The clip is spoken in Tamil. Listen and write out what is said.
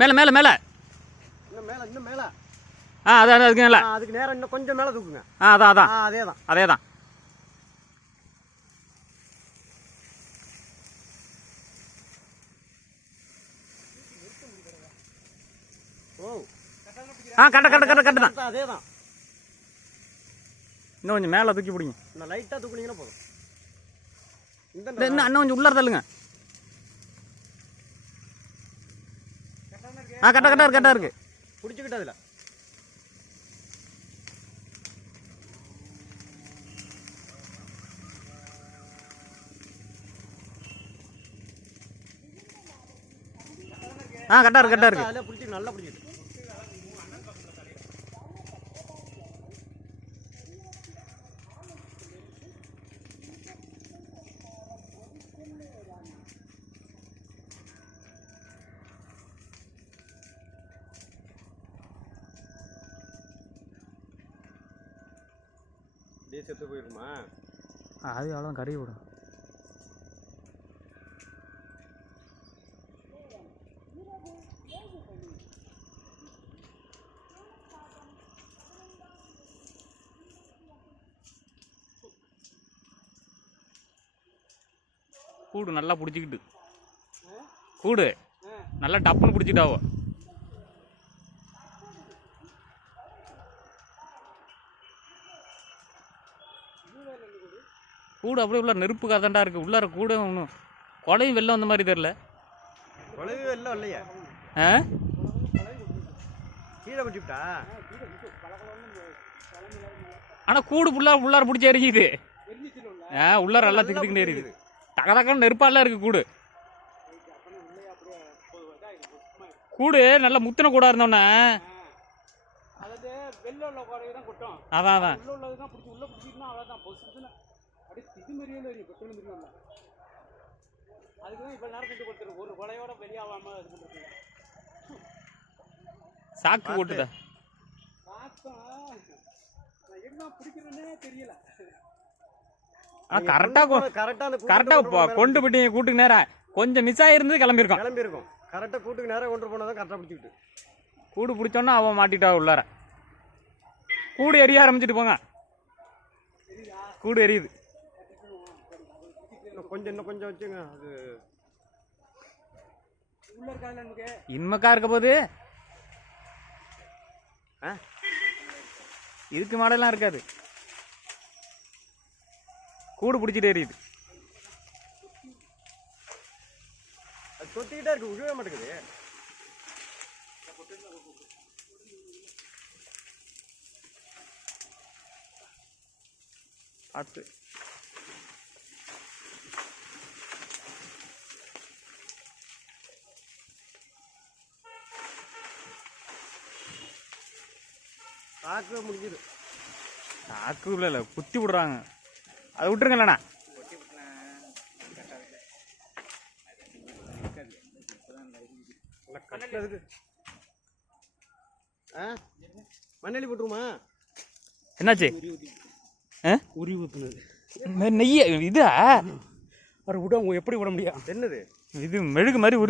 மேலே மேலே மேலே இன்னும் மேலே அதான் அதுக்கு மேலே அதுக்கு நேரம் இன்னும் கொஞ்சம் மேலே தூக்குங்க. அதான் அதே தான். ஓ கட்ட தான். அதே தான். இன்னும் கொஞ்சம் மேலே தூக்கி பிடிங்க. இன்னும் லைட்டாக தூக்குனீங்கன்னா போதும். இன்னும் கொஞ்சம் உள்ளார தள்ளுங்க. கரெக்டாக இருக்கு. பிடிச்சிக்கிட்டு அதில் கரெக்டாக இருக்கு. அதில் பிடிச்சிட்டு நல்லா பிடிச்சிட்டு. செத்து போயிருமா? அது அவ்வளோ கறி விடும். கூடு நல்லா பிடிச்சிக்கிட்டு கூடு நல்லா டப்புன்னு பிடிச்சிட்டாவோ. கூடு அப்படியே உள்ள நெருப்பு கதண்டா இருக்கு. உள்ளார கூட ஒன்றும் கொலையும் வெள்ளம் வந்த மாதிரி தெரியல. கொலையும் வெள்ளம் இல்லையா? கீழே பிடிச்சிட்டா. ஆனால் கூடு உள்ளார பிடிச்சி எரிக்குது. உள்ளார நல்லா திக்கு எரியுது. தக்கன்னு நெருப்பாலாம் இருக்கு கூடு. கூடு நல்லா முத்தின கூடா இருந்தோன்னே அதான் சாக்கு போட்டுதா கரெக்டா கொண்டு போயிட்டீங்க. கூட்டுக்கு நேரம் கொஞ்சம் மிஸ் ஆயிருந்து கிளம்பியிருக்கோம். கரெக்டாக கூட்டுக்கு நேரம் கொண்டு போனதான் கரெக்டாக பிடிச்சிக்கிட்டு. கூடு பிடிச்சோன்னா அவன் மாட்டிட்டா உள்ளார. கூடு எரிய ஆரம்பிச்சுட்டு போங்க. கூடு எரியுது. இன்னும் கொஞ்சம் வச்சுங்க. அது இன்மக்கா இருக்க போது இதுக்கு மாடெல்லாம் இருக்காது. கூடு பிடிச்சிட்டு எரியுது. தொத்திக்கிட்டே இருக்கு. உழுவே மாட்டேங்குது. பார்த்து சாக்கு முடிஞ்சுது. சாக்கு இல்லை குத்தி விடுறாங்க. அதை விட்டுருங்கண்ணா. மண்ணெலி போட்டுருமா? என்னாச்சு? உரி ஊத்துனது நெய்ய இதா விட எப்படி விட முடியும்? என்னது இது மெழுகு மாதிரி